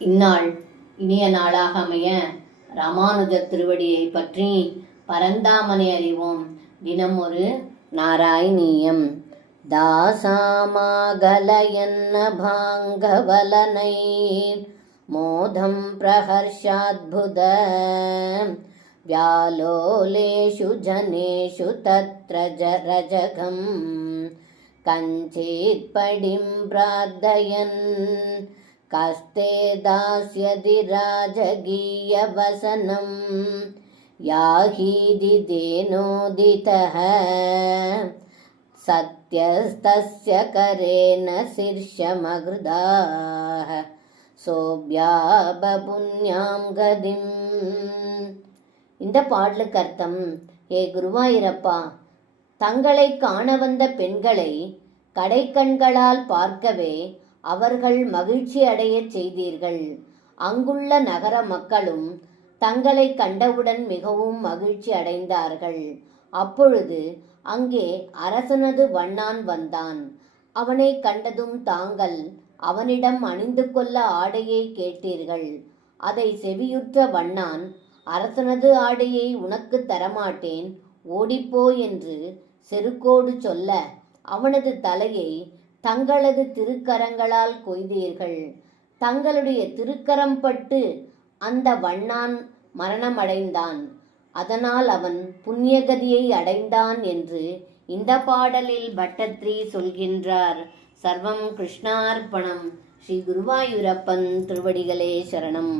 இந்நாள் இனிய நாளாக அமைய ராமானுஜர் திருவடியை பற்றி பரந்தாமனை அறிவோம். தினம் ஒரு நாராயணீயம். தாசாமாகலயன்ன பாங்கவலனை மோதம் பிரஹர்ஷாத்புத व्यालोलेषु जनेषु तत्र रजगं कञ्चित्पडिं प्रार्थयन् कस्ते दास्यति राजगीयवसनं याहीदिदेनोदितः सत्यस्तस्य करेण शीर्षमहृदाः सोऽभ्याबपुण्यां गतिम्. இந்த பாடலுக்கு அர்த்தம்: ஏ குருவாயிரப்பா, தங்களை காண வந்த பெண்களை கடைக்கண்களால் பார்க்கவே அவர்கள் மகிழ்ச்சி அடையச் செய்தீர்கள். அங்குள்ள நகர மக்களும் தங்களை கண்டவுடன் மிகவும் மகிழ்ச்சி அடைந்தார்கள். அப்பொழுது அங்கே அரசனது வண்ணான் வந்தான். அவனை கண்டதும் தாங்கள் அவனிடம் அணிந்து கொள்ள ஆடையை கேட்டீர்கள். அதை செவியுற்ற வண்ணான், அரசனது ஆடையை உனக்கு தரமாட்டேன், ஓடிப்போ என்று செருக்கோடு சொல்ல அவனது தலையை தங்களது திருக்கரங்களால் கொய்தீர்கள். தங்களுடைய திருக்கரம் பட்டு அந்த வண்ணான் மரணமடைந்தான். அதனால் அவன் புண்ணியகதியை அடைந்தான் என்று இந்த பாடலில் பட்டத்ரி சொல்கின்றார். சர்வம் கிருஷ்ணார்ப்பணம். ஸ்ரீ குருவாயூரப்பன் திருவடிகளே சரணம்.